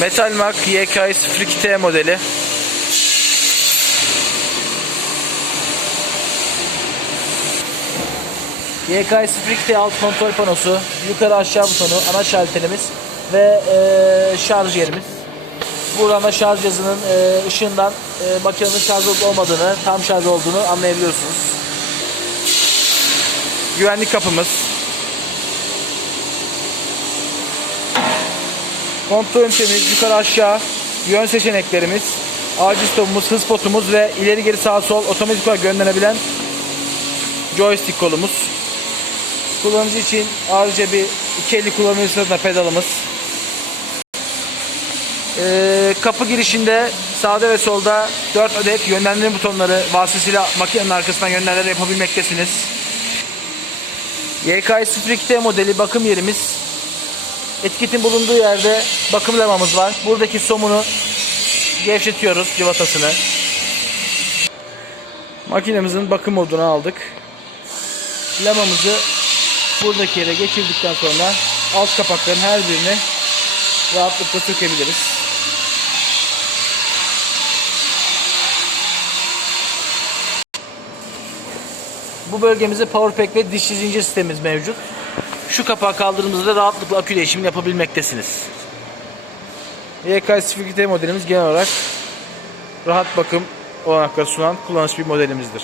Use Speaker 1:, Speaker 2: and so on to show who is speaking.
Speaker 1: Metal Mark YKS 02T modeli. YKS 02T alt kontrol panosu, yukarı aşağı butonu, ana şalterimiz ve e, şarj yerimiz. Buradan da şarj cihazının e, ışığından e, makinenin şarj olup olmadığını, tam şarj olduğunu anlayabiliyorsunuz. Güvenlik kapımız. Kontrol ünitemiz, yukarı aşağı, yön seçeneklerimiz, acil stopumuz, hız spotumuz ve ileri geri sağ sol otomatik olarak gönderilebilen joystick kolumuz. Kullanıcı için ayrıca bir iki eli kullanıcı pedalımız. Ee, kapı girişinde sağda ve solda 4 adet yönlendirme butonları vasıtasıyla makinenin arkasından yönlendirme yapabilmektesiniz. YKS 02T modeli bakım yerimiz. Etiketin bulunduğu yerde bakım lamamız var. Buradaki somunu gevşetiyoruz civatasını. Makinemizin bakım modunu aldık. Lamamızı buradaki yere geçirdikten sonra alt kapakların her birini rahatlıkla sökebiliriz. Bu bölgemizde Powerpack ve dişli zincir sistemimiz mevcut. Şu kapağı kaldırdığımızda rahatlıkla akü değişimi yapabilmektesiniz. YK 02T modelimiz genel olarak rahat bakım olanakları sunan kullanışlı bir modelimizdir.